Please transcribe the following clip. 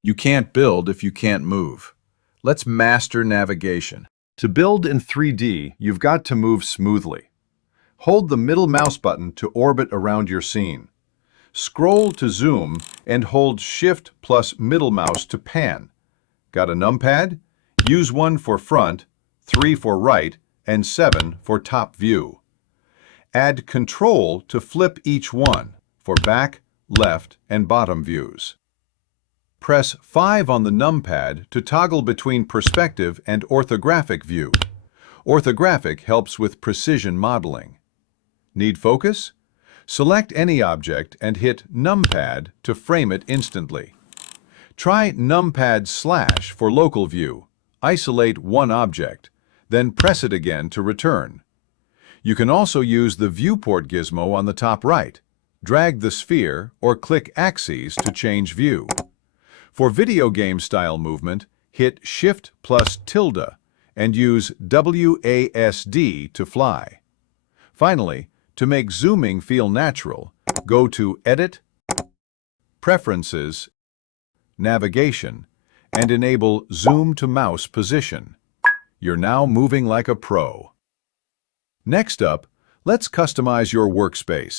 You can't build if you can't move. Let's master navigation. To build in 3D, you've got to move smoothly. Hold the middle mouse button to orbit around your scene. Scroll to zoom and hold Shift plus middle mouse to pan. Got a numpad? Use 1 for front, 3 for right, and 7 for top view. Add Control to flip each one for back, left, and bottom views. Press 5 on the numpad to toggle between perspective and orthographic view. Orthographic helps with precision modeling. Need focus? Select any object and hit numpad to frame it instantly. Try numpad/ for local view. Isolate one object, then press it again to return. You can also use the viewport gizmo on the top right. Drag the sphere or click axes to change view. For video game style movement, hit Shift plus tilde and use WASD to fly. Finally, to make zooming feel natural, go to Edit, Preferences, Navigation, and enable Zoom to Mouse Position. You're now moving like a pro. Next up, let's customize your workspace.